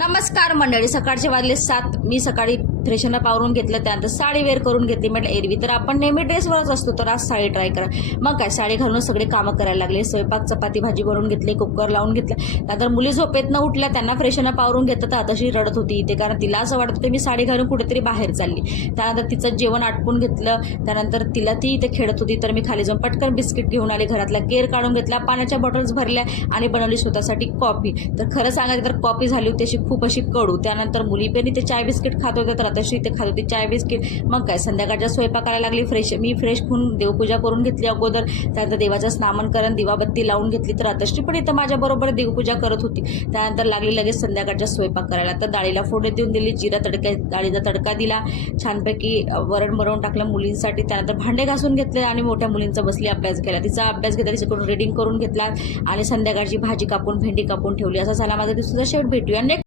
नमस्कार मंडळी, सकाळचे वाजले 7. मी सकाळी फ्रेशनअप आवरून घेतलं, त्यानंतर साडी वेअर करून घेतली. म्हटलं एरवी तर आपण नेहमी ड्रेसवरच असतो, तर आज साडी ट्राय करा. मग काय, साडी घालून सगळे कामं करायला लागले. स्वयंपाक, चपाती भाजी बनवून घेतली, कुकर लावून घेतलं. त्यानंतर मुली झोपेत न उठल्या, त्यांना फ्रेशनअप आवरून घेतलं, तर तशी रडत होती इथे, कारण तिला असं वाटत होतं मी साडी घालून कुठेतरी बाहेर चालली. त्यानंतर तिचं जेवण आटपून घेतलं. त्यानंतर ती इथे खेळत होती, तर मी खाली जाऊन पटकन बिस्किट घेऊन आले, घरातला केर काढून घेतला, पाण्याच्या बॉटल्स भरल्या आणि बनवली स्वतःसाठी कॉफी. तर खरं सांगायचं तर कॉफी झाली होती खूप अशी कडू. त्यानंतर मुली पण इथे चाय बिस्किट खात होत्या, तर आताशी इथे खात होती चाय बिस्किट. मग काय, संध्याकाळच्या स्वयंपाक करायला लागली. मी फ्रेश होऊन देवपूजा करून घेतली अगोदर. त्यानंतर देवाचं स्नामन दिवाबत्ती लावून घेतली, तर आताशी पण इथं माझ्याबरोबर देवपूजा करत होती. त्यानंतर लागली लगेच संध्याकाळच्या स्वयंपाक करायला. तर डाळीला फोडणी देऊन दिली, डाळीचा तडका दिला, छानपैकी वरण बनवून टाकलं मुलींसाठी. त्यानंतर भांडे घासून घेतले आणि मोठ्या मुलींचा बसली अभ्यास केला. तिचा अभ्यास घेतला, तिच्याकडून रीडिंग करून घेतला आणि संध्याकाळची भाजी कापून भेंडी कापून ठेवली. असा झाला माझा दिवसाचा शेवट. भेटूया नेक्स्ट